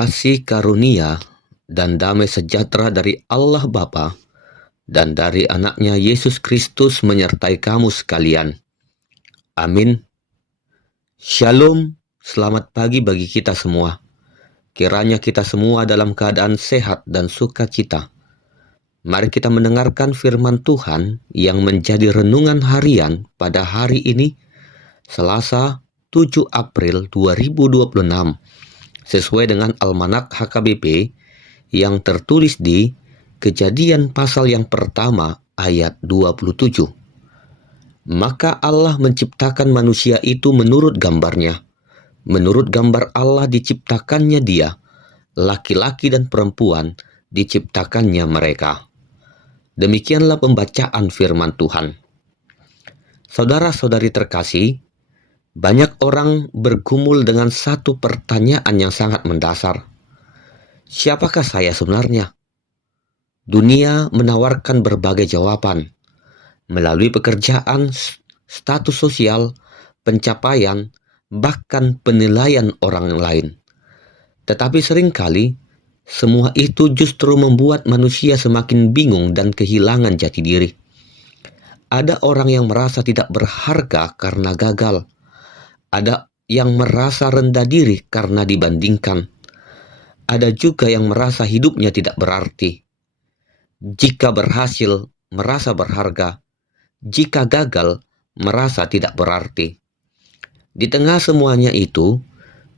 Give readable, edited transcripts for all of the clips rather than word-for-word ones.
Kasih karunia dan damai sejahtera dari Allah Bapa dan dari anaknya Yesus Kristus menyertai kamu sekalian. Amin. Shalom, selamat pagi bagi kita semua. Kiranya kita semua dalam keadaan sehat dan sukacita. Mari kita mendengarkan firman Tuhan yang menjadi renungan harian pada hari ini, Selasa 7 April 2026, sesuai dengan Almanak HKBP yang tertulis di Kejadian pasal yang pertama ayat 27. Maka Allah menciptakan manusia itu menurut gambarnya. Menurut gambar Allah diciptakannya dia, laki-laki dan perempuan diciptakannya mereka. Demikianlah pembacaan firman Tuhan. Saudara-saudari terkasih, banyak orang bergumul dengan satu pertanyaan yang sangat mendasar. Siapakah saya sebenarnya? Dunia menawarkan berbagai jawaban melalui pekerjaan, status sosial, pencapaian, bahkan penilaian orang lain. Tetapi seringkali semua itu justru membuat manusia semakin bingung dan kehilangan jati diri. Ada orang yang merasa tidak berharga karena gagal. Ada yang merasa rendah diri karena dibandingkan. Ada juga yang merasa hidupnya tidak berarti. Jika berhasil, merasa berharga. Jika gagal, merasa tidak berarti. Di tengah semuanya itu,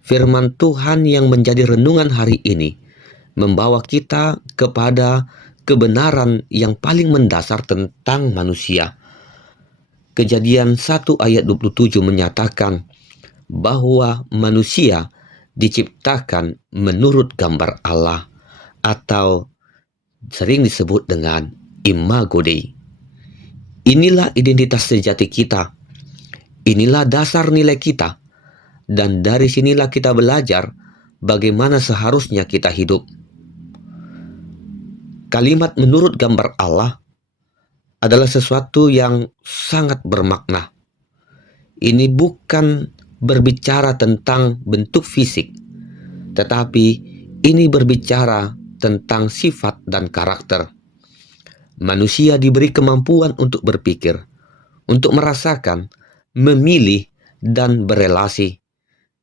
firman Tuhan yang menjadi renungan hari ini membawa kita kepada kebenaran yang paling mendasar tentang manusia. Kejadian 1 ayat 27 menyatakan bahwa manusia diciptakan menurut gambar Allah atau sering disebut dengan Imago Dei. Inilah identitas sejati kita. Inilah dasar nilai kita. Dan dari sinilah kita belajar bagaimana seharusnya kita hidup. Kalimat menurut gambar Allah adalah sesuatu yang sangat bermakna. Ini bukan berbicara tentang bentuk fisik, tetapi ini berbicara tentang sifat dan karakter. Manusia diberi kemampuan untuk berpikir, untuk merasakan, memilih, dan berelasi.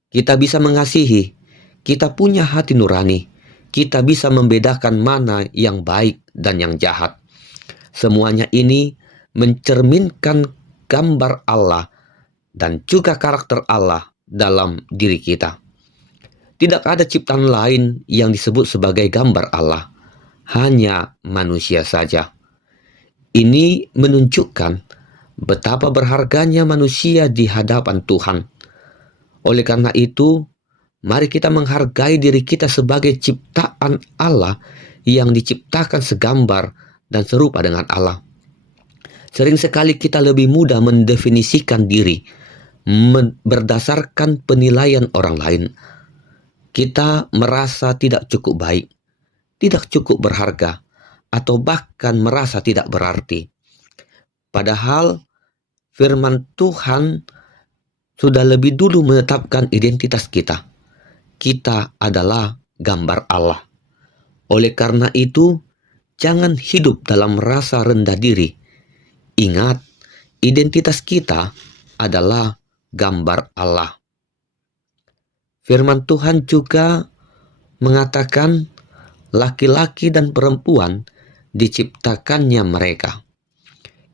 Kita bisa mengasihi, kita punya hati nurani, kita bisa membedakan mana yang baik dan yang jahat. Semuanya ini mencerminkan gambar Allah dan juga karakter Allah dalam diri kita. Tidak ada ciptaan lain yang disebut sebagai gambar Allah, hanya manusia saja. Ini menunjukkan betapa berharganya manusia di hadapan Tuhan. Oleh karena itu, mari kita menghargai diri kita sebagai ciptaan Allah yang diciptakan segambar dan serupa dengan Allah. Sering sekali kita lebih mudah mendefinisikan diri berdasarkan penilaian orang lain. Kita merasa tidak cukup baik, tidak cukup berharga, atau bahkan merasa tidak berarti. Padahal firman Tuhan sudah lebih dulu menetapkan identitas kita. Kita adalah gambar Allah. Oleh karena itu, jangan hidup dalam rasa rendah diri. Ingat, identitas kita adalah gambar Allah. Firman Tuhan juga mengatakan laki-laki dan perempuan diciptakannya mereka.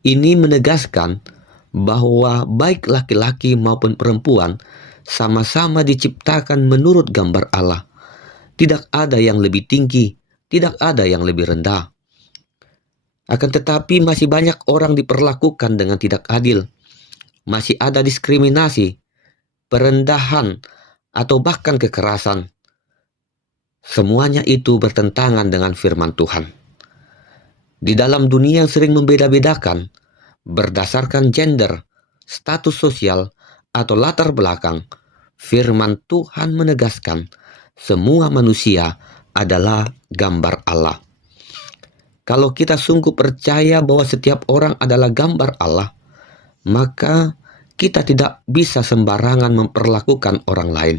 Ini menegaskan bahwa baik laki-laki maupun perempuan sama-sama diciptakan menurut gambar Allah. Tidak ada yang lebih tinggi, tidak ada yang lebih rendah. Akan tetapi masih banyak orang diperlakukan dengan tidak adil. Masih ada diskriminasi, perendahan, atau bahkan kekerasan. Semuanya itu bertentangan dengan firman Tuhan. Di dalam dunia yang sering membeda-bedakan, berdasarkan gender, status sosial, atau latar belakang, firman Tuhan menegaskan semua manusia adalah gambar Allah. Kalau kita sungguh percaya bahwa setiap orang adalah gambar Allah, maka kita tidak bisa sembarangan memperlakukan orang lain.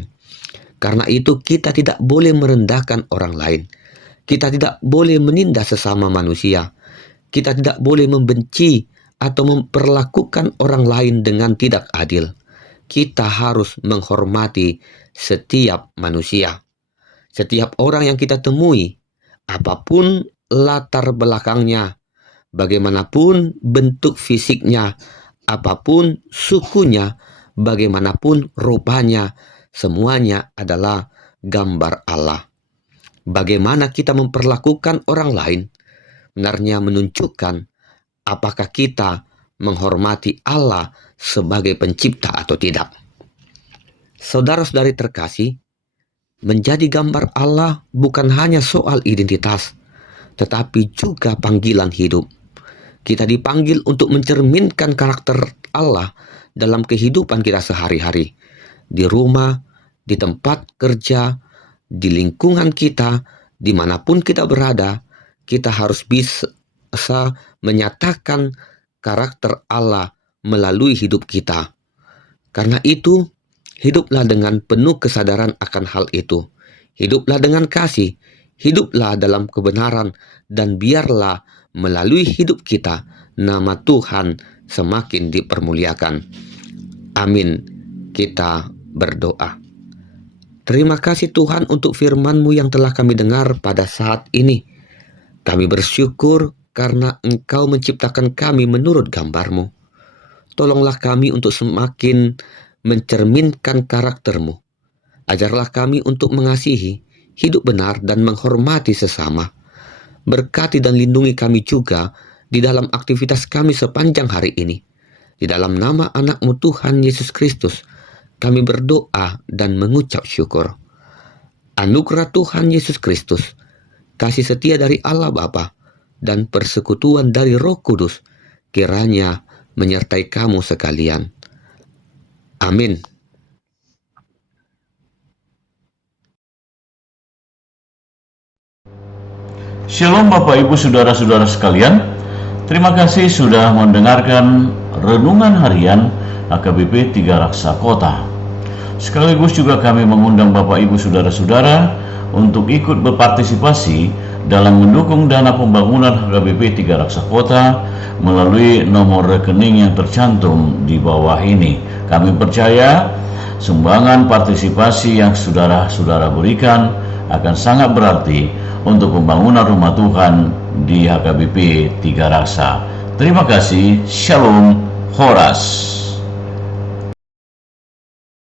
Karena itu kita tidak boleh merendahkan orang lain. Kita tidak boleh menindas sesama manusia. Kita tidak boleh membenci atau memperlakukan orang lain dengan tidak adil. Kita harus menghormati setiap manusia. Setiap orang yang kita temui, apapun latar belakangnya, bagaimanapun bentuk fisiknya, apapun sukunya, bagaimanapun rupanya, semuanya adalah gambar Allah. Bagaimana kita memperlakukan orang lain, benarnya menunjukkan apakah kita menghormati Allah sebagai pencipta atau tidak. Saudara-saudari terkasih, menjadi gambar Allah bukan hanya soal identitas, tetapi juga panggilan hidup. Kita dipanggil untuk mencerminkan karakter Allah dalam kehidupan kita sehari-hari. Di rumah, di tempat kerja, di lingkungan kita, dimanapun kita berada, kita harus bisa menyatakan karakter Allah melalui hidup kita. Karena itu, hiduplah dengan penuh kesadaran akan hal itu. Hiduplah dengan kasih, hiduplah dalam kebenaran, dan biarlah melalui hidup kita, nama Tuhan semakin dipermuliakan. Amin. Kita berdoa. Terima kasih Tuhan untuk firman-Mu yang telah kami dengar pada saat ini. Kami bersyukur karena Engkau menciptakan kami menurut gambar-Mu. Tolonglah kami untuk semakin mencerminkan karakter-Mu. Ajarlah kami untuk mengasihi, hidup benar, dan menghormati sesama. Berkati dan lindungi kami juga di dalam aktivitas kami sepanjang hari ini. Di dalam nama anak-Mu Tuhan Yesus Kristus, kami berdoa dan mengucap syukur. Anugerah Tuhan Yesus Kristus, kasih setia dari Allah Bapa, dan persekutuan dari Roh Kudus, kiranya menyertai kamu sekalian. Amin. Shalom Bapak Ibu Saudara-saudara sekalian. Terima kasih sudah mendengarkan Renungan Harian HKBP 3 Raksa Kota. Sekaligus juga kami mengundang Bapak Ibu Saudara-saudara untuk ikut berpartisipasi dalam mendukung dana pembangunan HKBP 3 Raksa Kota melalui nomor rekening yang tercantum di bawah ini. Kami percaya sumbangan partisipasi yang saudara-saudara berikan akan sangat berarti untuk pembangunan rumah Tuhan di HKBP 3 Raksa. Terima kasih. Shalom. Horas.